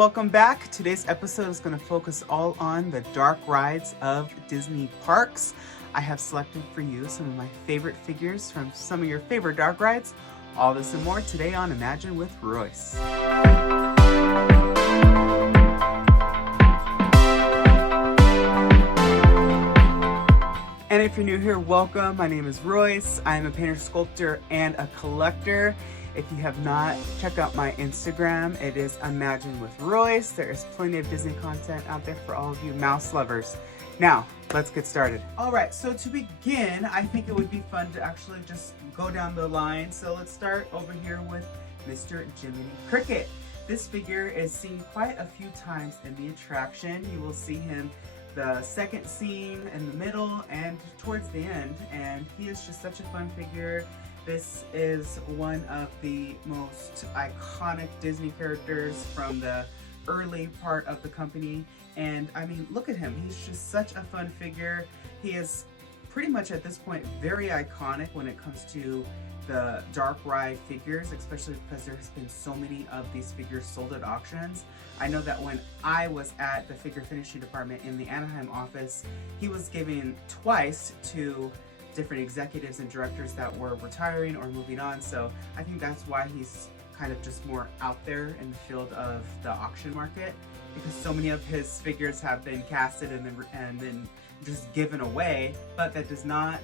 welcome back. Today's episode is going to focus all on the dark rides of Disney parks. I have selected for you some of my favorite figures from some of your favorite dark rides. All this and more today on Imagine with Royce. And if you're new here, welcome. My name is Royce. I am a painter, sculptor, and a collector. If you have not, check out my Instagram. It is Imagine with Royce. There is plenty of Disney content out there for all of you mouse lovers. Now, let's get started. All right, so to begin, I think it would be fun to actually just go down the line. So let's start over here with Mr. Jiminy Cricket. This figure is seen quite a few times in the attraction. You will see him the second scene in the middle and towards the end, and he is just such a fun figure. This is one of the most iconic Disney characters from the early part of the company, and I mean, look at him. He's just such a fun figure. He is pretty much at this point very iconic when it comes to the dark ride figures, especially because there's been so many of these figures sold at auctions. I know that when I was at the figure finishing department in the Anaheim office, he was given twice to different executives and directors that were retiring or moving on. So I think that's why he's kind of just more out there in the field of the auction market, because so many of his figures have been casted and then just given away. But that does not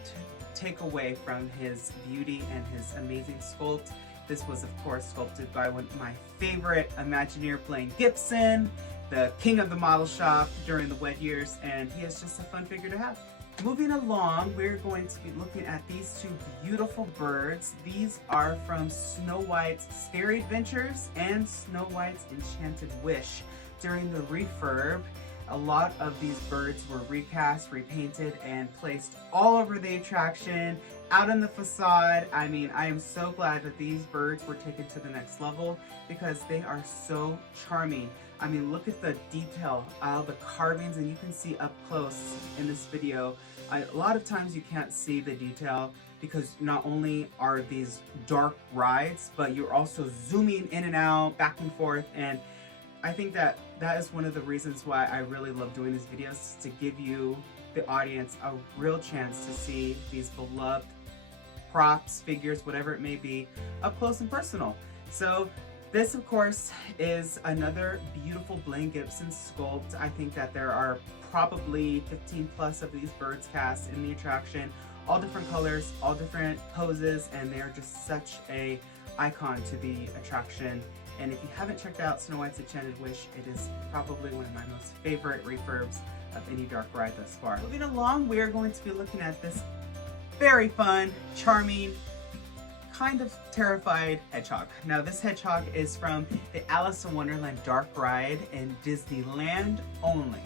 take away from his beauty and his amazing sculpt. This was, of course, sculpted by one of my favorite Imagineer, Blaine Gibson, the king of the model shop during the wet years, and he is just a fun figure to have. Moving along, we're going to be looking at these two beautiful birds. These are from Snow White's Scary Adventures and Snow White's Enchanted Wish. During the refurb, a lot of these birds were recast, repainted, and placed all over the attraction, out on the facade. I mean, I am so glad that these birds were taken to the next level because they are so charming. I mean, look at the detail of the carvings, and you can see up close in this video. A lot of times you can't see the detail because not only are these dark rides, but you're also zooming in and out, back and forth, and I think that is one of the reasons why I really love doing these videos, to give you, the audience, a real chance to see these beloved props, figures, whatever it may be, up close and personal. So this, of course, is another beautiful Blaine Gibson sculpt. I think that there are probably 15 plus of these birds cast in the attraction, all different colors, all different poses, and they're just such a icon to the attraction. And if you haven't checked out Snow White's Enchanted Wish, it is probably one of my most favorite refurbs of any dark ride thus far. Moving along, we are going to be looking at this very fun, charming, kind of terrified hedgehog. Now, this hedgehog is from the Alice in Wonderland dark ride in Disneyland only.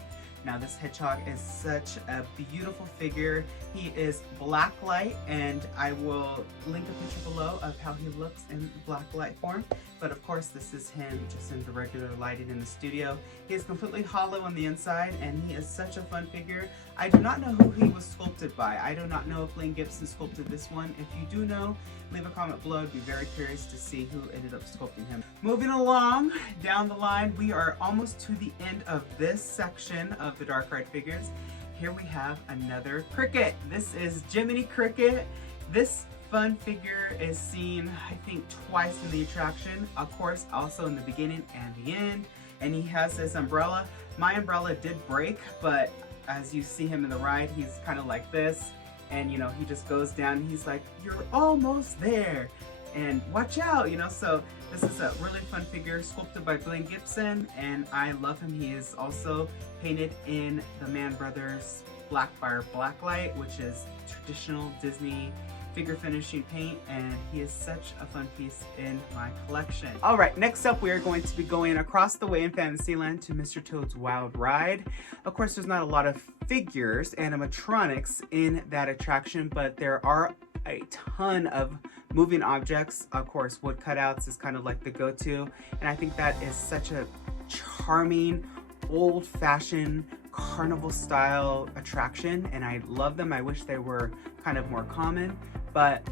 Now, this hedgehog is such a beautiful figure. He is black light, and I will link a picture below of how he looks in black light form. But of course, this is him just in the regular lighting in the studio. He is completely hollow on the inside, and he is such a fun figure. I do not know who he was sculpted by. I do not know if Blaine Gibson sculpted this one. If you do know, leave a comment below. I'd be very curious to see who ended up sculpting him. Moving along down the line, we are almost to the end of this section of the dark ride figures. Here we have another cricket. This is Jiminy Cricket. This fun figure is seen, I think, twice in the attraction. Of course, also in the beginning and the end. And he has this umbrella. My umbrella did break, but as you see him in the ride, he's kind of like this. And, you know, he just goes down and he's like, "You're almost there. And watch out," you know. So this is a really fun figure sculpted by Blaine Gibson, and I love him. He is also painted in the Mann Brothers Blackfire Blacklight, which is traditional Disney figure finishing paint, and he is such a fun piece in my collection. All right, next up we are going to be going across the way in Fantasyland to Mr. Toad's Wild Ride. Of course, there's not a lot of figures, animatronics in that attraction, but there are a ton of moving objects. Of course, wood cutouts is kind of like the go-to, and I think that is such a charming, old-fashioned carnival style attraction, and I love them. I wish they were kind of more common, but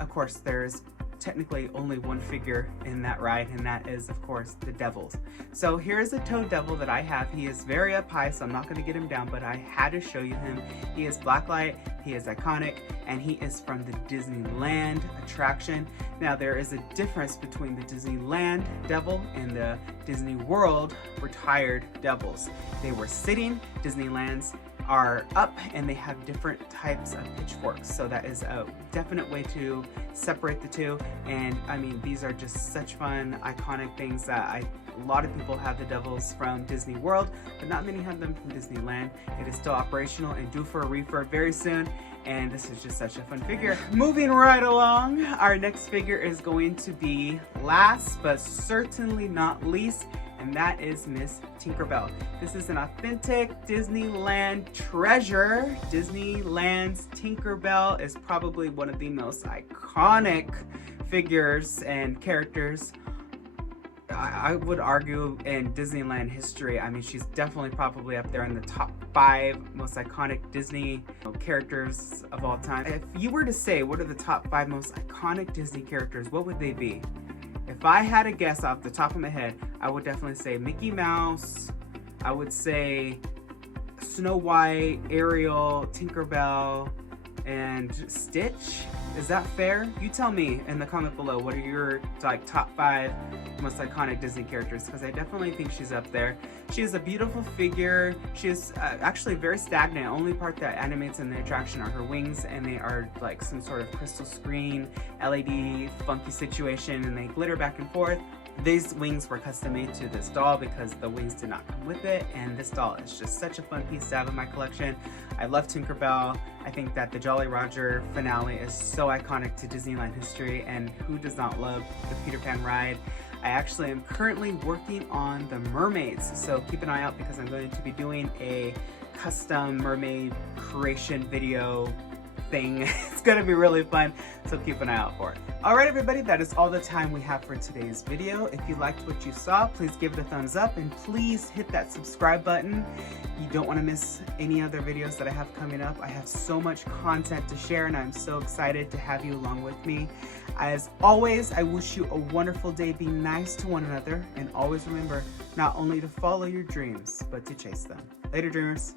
of course there's technically only one figure in that ride, and that is of course the Devils. So here's a Toad Devil that I have. He is very up high, so I'm not going to get him down, but I had to show you him. He is blacklight, he is iconic, and he is from the Disneyland attraction. Now there is a difference between the Disneyland Devil and the Disney World retired Devils. They were sitting. Disneyland's are up, and they have different types of pitchforks, so that is a definite way to separate the two. And I mean, these are just such fun, iconic things that a lot of people have the Devils from Disney World, but not many have them from Disneyland. It is still operational and due for a refurb very soon, and this is just such a fun figure. Moving right along, our next figure is going to be last but certainly not least, and that is Miss Tinkerbell. This is an authentic Disneyland treasure. Disneyland's Tinkerbell is probably one of the most iconic figures and characters, I would argue, in Disneyland history. I mean, she's definitely probably up there in the top 5 most iconic Disney characters of all time. If you were to say what are the top 5 most iconic Disney characters, what would they be? If I had a guess off the top of my head, I would definitely say Mickey Mouse, I would say Snow White, Ariel, Tinkerbell, and Stitch. Is that fair? You tell me in the comment below, what are your top 5 most iconic Disney characters, because I definitely think she's up there. She is a beautiful figure. She is actually very stagnant. The only part that animates in the attraction are her wings, and they are like some sort of crystal screen, LED funky situation, and they glitter back and forth. These wings were custom made to this doll because the wings did not come with it, and this doll is just such a fun piece to have in my collection. I love Tinkerbell. I think that the Jolly Roger finale is so iconic to Disneyland history, and who does not love the Peter Pan ride? I actually am currently working on the mermaids, so keep an eye out because I'm going to be doing a custom mermaid creation video thing. It's gonna be really fun, so keep an eye out for it. Alright everybody, that is all the time we have for today's video. If you liked what you saw, please give it a thumbs up, and please hit that subscribe button. You don't want to miss any other videos that I have coming up. I have so much content to share, and I'm so excited to have you along with me. As always, I wish you a wonderful day. Be nice to one another, and always remember not only to follow your dreams, but to chase them. Later, dreamers.